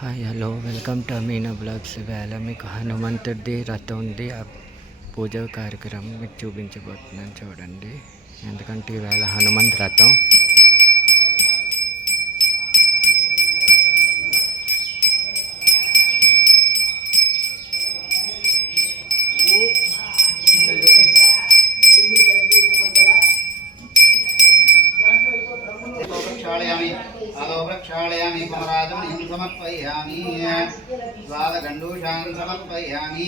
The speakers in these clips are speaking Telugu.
Hi hello welcome to Meena blogs. వేళ మీకు హనుమంతుడిది రథం ఉంది. ఆ పూజ కార్యక్రమం మీకు చూపించబోతున్నాను, చూడండి. ఎందుకంటే ఈవేళ హనుమంత్ రథం. प्रक्षालयामि कुमराजं समर्पयामि द्वादगण्डूषान् समर्पयामि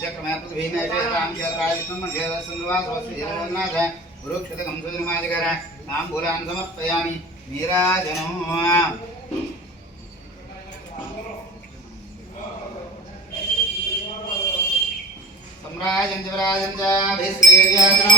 चक्रमे पृथ्वीमे चेतां चेत्रायुष्णं मध्यवसुवासवस्यनाथ गुरुक्षतकं सुजनमाजकर ताम्बूलान् समर्पयामि नीराजनो सम्राजं च विराजं च भिस्वीर्याजनौ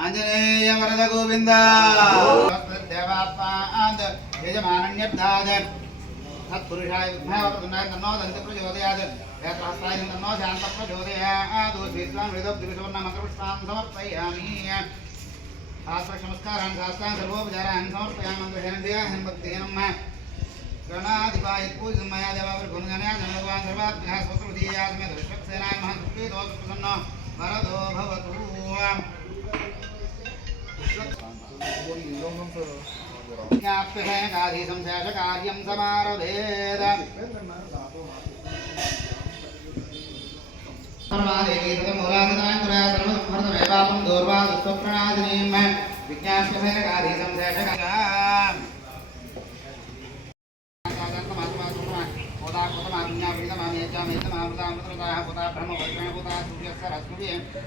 आंजनेय वरद गोविंद देवात्माद यजमानन्यब्धाद तत्पुरुषाय विद्महे वक्रतुण्डाय तन्नो दन्ति प्रचोदयात् यत्रहस्ताय तन्नो शान्तः प्रचोदयात् विश्वां वेदोक्तिविशुवर्णं मन्त्रपुष्पान् समर्पयामि शास्त्रनमस्कारान् शास्त्रान् सर्वोपचारान् समर्पयामि मन्त्रहेन भक्तेन गणाधिपाय पूजं मया देवावृगुणगणया जनभगवान् सर्वात्मनः स्वस्त्रधीयास्मे दर्शकसेनाय महत्प्रीतोऽस्प्रसन्नो वरदो भवतु ज्ञाप्यसेनाधीशंशेषकार्यं समारभेद सर्वादेवी तदमूलासनान्तरा सर्वसंहृतमेवापं दूर्वादुःस्वप्ननाशिनीं विज्ञाप्यसेनकाधीशंशेषकार्यं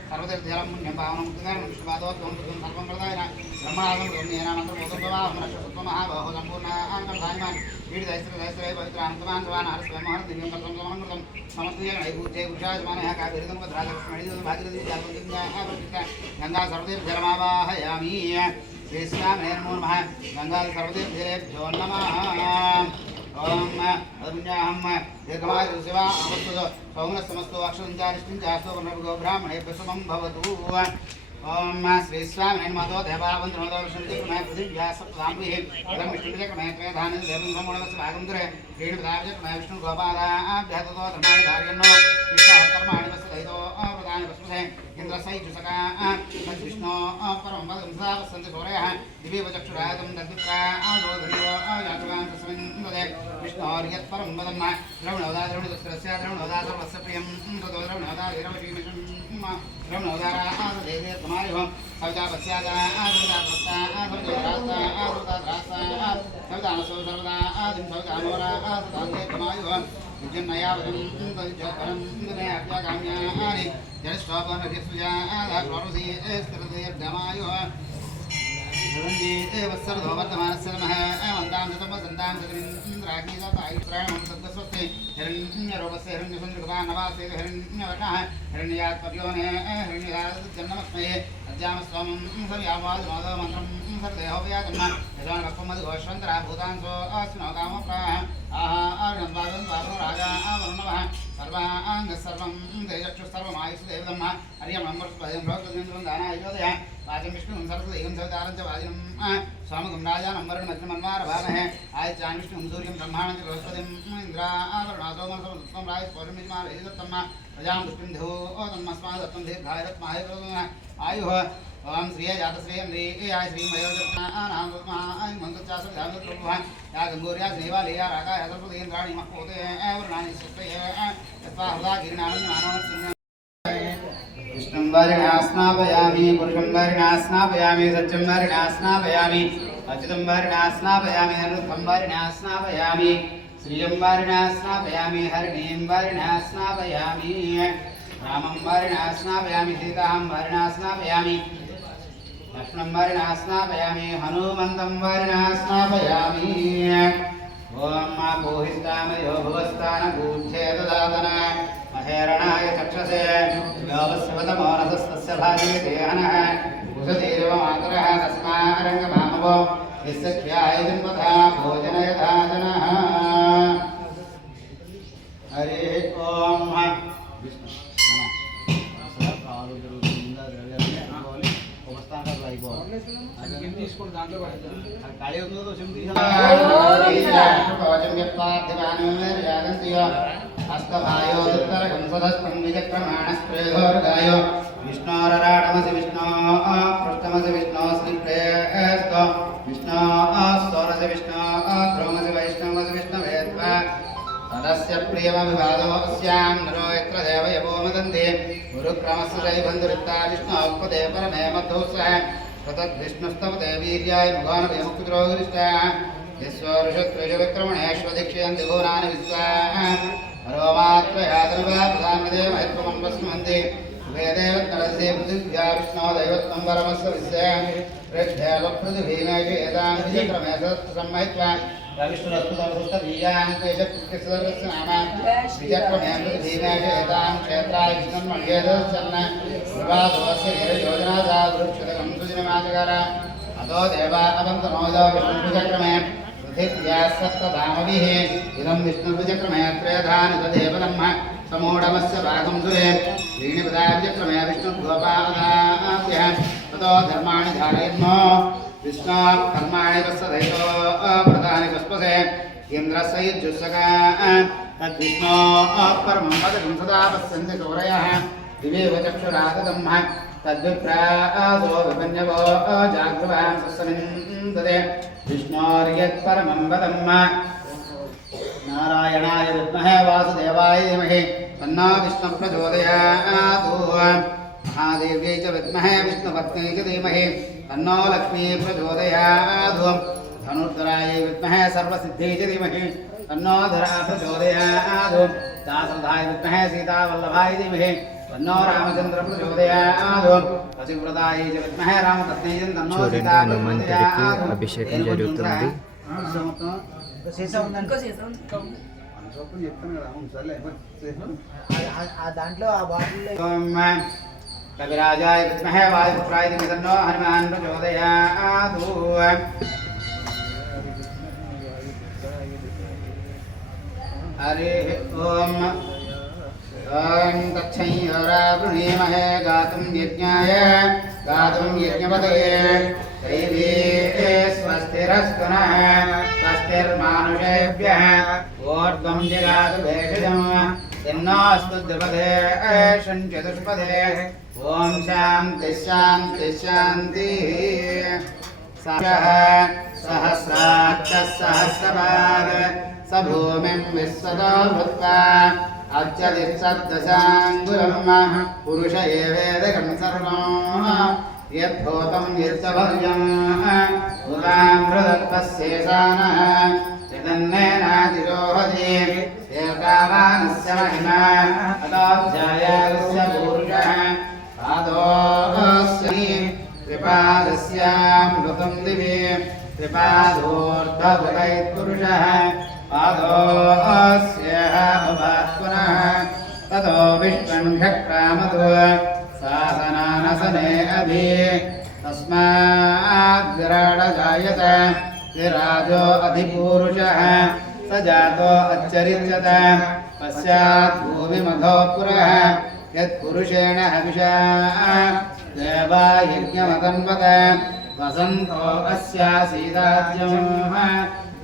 सर्वतीर्थजलं पुण्यं पावनं मुक्तिकरं विष्णुपादोत्तमं सर्वं प्रदायन ब्रह्मणागं ब्रह्मेणानन्तर्मोदत्वमहाबहो सम्पूर्णाङ्गधान्यान् पीडितैस्त्रैस्त्रै पवित्रान्तमान् स्वानारस्वयमहर्दिव्यं कर्तं समन्कृतं समस्तूयगणैपूज्ये कुशाजमानः काभिरितं भद्राजलक्ष्मणिदं भागीरथी जलपुञ्जन्याः गङ्गा सर्वतीर्थजलमावाहयामि श्रीस्वामिने नमो नमः गङ्गा सर्वतीर्थजलेभ्यो नमः ओम अदुन्याहम दीर्घमायु शिवा अवस्तु सौम्यस्तमस्तु अक्षरञ्चारिष्टिञ्चास्तु वर्णभुगो ब्राह्मणे प्रसमं भवतु ओम श्री स्वामिने नमो देवावन्दनो विष्णुचक्रमे पृथिव्या सप्ताम्भिः इदं विष्णुचक्रमे त्रयधानि देवं समूढवस्य भागं दुरे श्रीणुदाचक्रमे विष्णुगोपादाभ्यतो धर्माणि धार्यन्नो विष्णुकर्माणि वसदयितो प्रदानि वस्मसे इन्द्रसैजुषका विष्णो परं पदं सावसन्ति सूरयः दिव्येव चक्षुरायतं तद्वित्रा आदोधरियो यातवान् तस्मिन् विष्णोर्यत्परं वदन् द्रवणोदा द्रवणदस्त्रस्य द्रवणोदा सर्वस्य प्रियं ततो द्रवणोदा विरमशीमिषं द्रवणोदारा आददेवे समायुः सवितापस्यादा आदुदापस्ता आदुदारास्ता आदुदाद्रास्ता सवितानसो सर्वदा आदिं सवितानोरा आदुदान्ते समायुः विजन्मयावदं तविजोपरं दिनयाभ्यागाम्यानि जलस्वापनर्यस्वजा आदाक्रोरसी स्थिरदीर्घमायुः वत्सरदो वर्तमानस्य नमः मन्दां सतमसन्दां सतमिन्द्राग्निदातायुत्राणं सद्गस्वस्ति हिरण्यरूपस्य हिरण्यसुन्दरभगवान् नवासे हिरण्यवर्णः हिरण्यात्पर्योने हिरण्यधारजन्मस्मये अद्यामस्वामं सर्यावादनोदो मन्त्रं सर्वदेहोपयाजन्म यजमानभक्पमधिघोषन्तरा भूतांसो अस्मिनो कामप्राः आहारनन्द्वादं द्वादं राजा आवरुणवः सर्वाङ्गस्सर्वं तेजक्षुस्सर्वमायुष्देवदं हर्यमं वर्षपदं भगवद्वेन्द्रं दानायोदय वाचं विष्णुं सरस्वतीं सवितारं च वाजिनं स्वामगं राजानं वरुणमग्निमन्वारभामहे आयचान् विष्णुं सूर्यं ब्रह्माणं च बृहस्पतिं इन्द्रावरुणासोमसर्वदत्तं राजपौर्णमिमालयदत्तं प्रजां दुष्टिं धो तन्मस्मादत्तं दीर्घाय रत्माय प्रदोन आयुः ओम श्रिय जातश्रियं आय श्रीमयोजनानां मन्त्रचासविधानप्रभुः या गङ्गोर्या श्रीवालया रागाय सर्वदेन्द्राणि मह्पोते वर्णानि सृष्टय यत्वा हृदा गिरिणानन्दमानवचिन्ह विष्णुं वारिणा स्नापयामि पुरुषं वारिणा स्नापयामि सत्यं वारिणा स्नापयामि अच्युतं वारिणा स्नापयामि अनिरुद्धं वारिणा स्नापयामि श्रियं वारिणा स्नापयामि हरिणीं वारिणा स्नापयामि रामं वारिणा स्नापयामि सीतां वारिणा स्नापयामि लक्ष्मणं वारिणा स्नापयामि हनुमन्तं वारिणा स्नापयामि ओम मापोहिष्टामयो भुवस्तानगूढ्ये ददातन महेरणाय चक्षसे योगस्वतमोनसस्तस्य भागीते हनः कुशतीर्वमातरः तस्मारङ्गमामवो यस्य ख्यायितं पथा भोजनयथा जनः हरे ओम పాలు జరుగుతుందా ద్రవ్యాన్ని అనుకోవాలి ఉపస్థానాలు అయిపోవాలి తీసుకోండి దాంట్లో ఖాళీ ఉందో హస్తభాయోత్తరకంసదస్పంవిచక్రమాణస్ప్రేయోర్గాయో విష్ణోరరాడమసి విష్ణో పృష్టమసి విష్ణో శ్రీప్రేస్తో విష్ణో స్తోరసి విష్ణో ధ్రువమసి వైష్ణవసి విష్ణవేత్వ తదస్య ప్రియమవివాదోస్యాం నరో యత్ర దేవయవో మదంతే గురుక్రమస్య జైబంధురిత్తా విష్ణోపదే పరమే మధోస్సః తతద్విష్ణుస్తవతే వీర్యాయ ముఖానభయముక్తిద్రోగిరిష్టా యస్వరుషత్వేష విక్రమణేష్వదీక్షయంతి భువనాని విశ్వాః పరోమాత్రయాతనువా ప్రధానదే మహిత్వమం వస్మంతి వేదేవ తరసే పృథివ్యా విష్ణో దైవత్వం పరమస్య విశ్వాం ప్రేక్షేవ పృథివీమేషు ఏతాం విచక్రమే సంమహిత్వా రవిష్ణురస్తుతమసుస్త బీజాంకేశకృత్యసర్వస్య నామ విచక్రమే పృథివీమేషు ఏతాం క్షేత్రాయ విష్ణుర్మణ్యేదస్సన్న వివాదోస్య నిరయోజనా సా వృక్షదకం సుజనమాచకార అతో దేవా అవంతనోదో విష్ణుర్విచక్రమే పృథివ్యాः సప్తధామభిः ఇదం విష్ణుర్విచక్రమే త్రయధాని తదేవ బ్రహ్మ సమూఢమస్య భాగం సురే శ్రీనిపదా విచక్రమే విష్ణుర్గోపాదాభ్యः తతో ధర్మాణి ధారయన్మో విష్ణు కర్మాణి వత్సదైతో ప్రధాని పుష్పసే ఇంద్రస్య యుజ్జుస్సకా తద్విష్ణో పరమం పదకం సదా పశ్యంతి సూరయः దివేవ చక్షురాదదమ్మ తద్విప్రాసో విపన్యవో జాగృవాం సస్సమిందతే విష్ణోర్యత్పరమం వదమ్మ నారాయణాయ విద్మహే వాసుదేవాయ ధీమహి తన్నో విష్ణు ప్రచోదయాత్ మహాదేవ్యై చ విద్మహే విష్ణుపత్న్యై చ ధీమహి తన్నో లక్ష్మీ ప్రచోదయాత్ ధనుర్ధరాయ విద్మహే సర్వసిద్ధ్యై చ ధీమహి తన్నో ధరా ప్రచోదయాత్ దాసరథాయ విద్మహే సీతావల్లభాయ ధీమహి తన్నో రామచంద్ర ప్రచోదయాత్ పతివ్రతాయ చ విద్మహే రామపత్న్యై చ తన్నో సీతా ప్రచోదయాత్ అభిషేకం జరుగుతుంది. దాంట్లో ఆ బాటిల్ కవిరాజాయ విద్మహే వాయుపుత్రాయ ధీమహి తన్నో హనుమాన్ ప్రచోదయాత్ హరి ఓం ఓం తచ్చయ్యోరావృణీమహే గాతుం యజ్ఞాయ గాతుం యజ్ఞపతయే దైవీ స్వస్తిరస్తు నః స్వస్తిర్మానుషేభ్యः ఊర్ధ్వం జగాతు భేషజం యన్నోऽस्तु ద్విపదే షణ్చతుష్పదే ఓం శాంతి శాంతి శాంతిః సహస్రాక్ష సహస్రపాద్ స భూమిం విశ్వతో భూత్వా అర్చతిర్సద్దశాంగులం పురుష ఏవేదకం సర్వం యద్భూతం యచ్చభవ్యం ఉదామృతత్వశేషానః చదన్నేనాతిరోహతి ఏకావానస్య మహిమా అతోధ్యాయాస్య పూరుషः పాదోస్య త్రిపాదస్యామృతం దివి త్రిపాదోర్ధ్వభుతైఃపురుషः పాదోస్యః పునః తతో విశ్వంఘక్రామతో సాసనానసనే అభి తస్మాద్ విరాడజాయత విరాజో అధిపూరుషः స జాతో అచ్చరిత్యత పశ్చాత్ భూమిమధో పురః యత్పురుషేణ హవిషా దేవా యజ్ఞమతన్వత వసంతో అస్యాసీదాజ్యం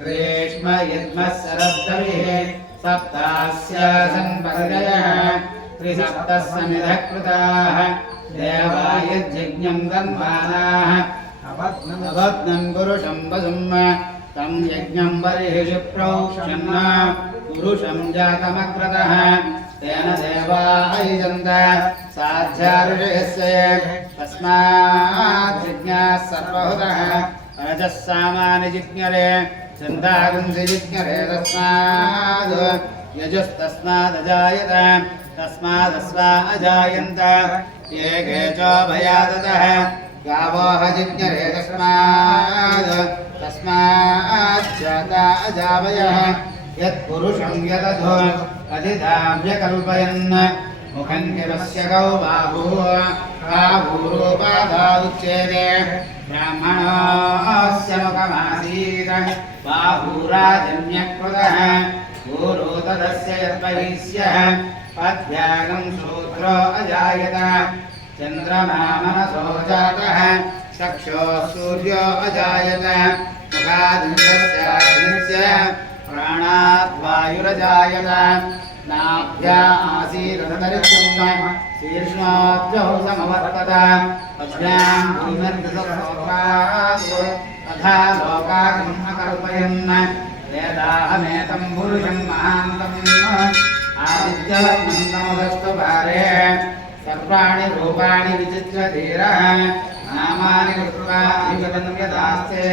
గ్రీష్మ యజ్మః శరద్దవిః సప్తాస్యాసన్ పర్యయః త్రిసప్తः సమిధः కృతాः దేవా యజ్ఞం తన్వానాः అభగ్నం పురుషం వసుం తం యజ్ఞం బర్హిషి ప్రోక్షన్న పురుషం జాతమగ్రతః తేన దేవాః యజంత సాధ్యారుషయస్య తస్మాత్ జిజ్ఞాः సర్వహుతः రజः సామాని జిజ్ఞరే చందాగుంసి జిజ్ఞరే తస్మాద్ యజస్తస్మాదజాయత తస్మాదస్వా అజాయంత ఏకే చోభయాదతః గావోః జిజ్ఞరే తస్మాజ్జాత అజావయః యత్పురుషం యదధో అధిధాభ్యకల్పయన్ ముఖం కిమస్య గౌ బాహూరూపాదా ఉచ్యేతే బ్రాహ్మణోస్య ముఖమాసీత బాహూరాజన్యకృతః ఊరో తదస్య యద్వైశ్యః పద్భ్యాగం శూద్రో అజాయత चन्द्रमा मनसो जातः चक्षुः सूर्यो अजायत मुखादिन्द्रस्याग्निस्य प्राणात् वायुरजायत नाभ्या आसीदन्तरिक्षं शीर्ष्णोऽद्यौ समवर्तत अस्यां भूमिर्दशस्रोत्रासु तथा लोकागम् अकल्पयन् वेदाहमेतं पुरुषं महान्तम् आदित्यवन्नमदस्तु भारे सर्वाणि रूपाणि विचित्य धीरः नामानि कृत्वा विगतं यदास्ते